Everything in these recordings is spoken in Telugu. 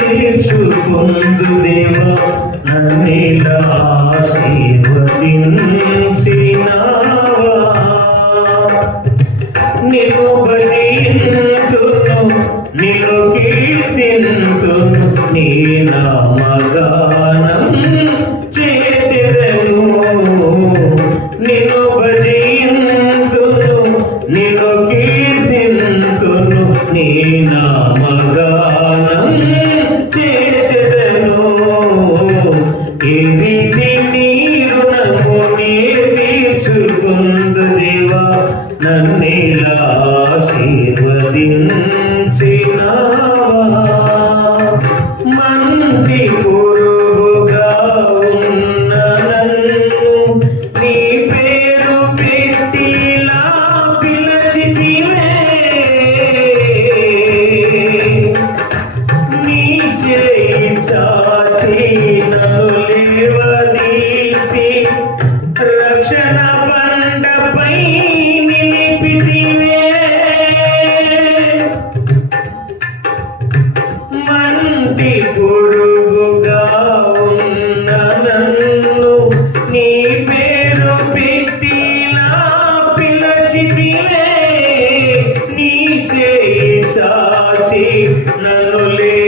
తీర్చుకుందు దేవా నన్నిలా ఆశీర్వదించినావా నిన్ను భజింతును నిన్ను కీర్తింతును నీ నామగానం కీర్తింతును చాచి నన్ను లేవదీసి రక్షణ బండపై నిలిపితివే. మంటి పొరుగుగా ఉన్న నన్ను నీ పేరు పెట్టిలా పిలచితివే. నీ చేయి చాచి నన్ను లేవదీసి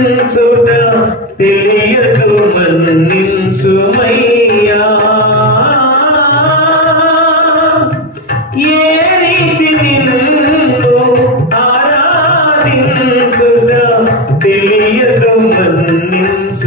ఆరాధించుట తెలియదు మన్నించుమయ్యా. ఏ రీతి నిన్ను ఆరాధించుట తెలియదు మన్నించుమయ్యా.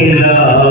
తీర్చుకుందు దేవా నన్నిలా ఆశీర్వదించినావా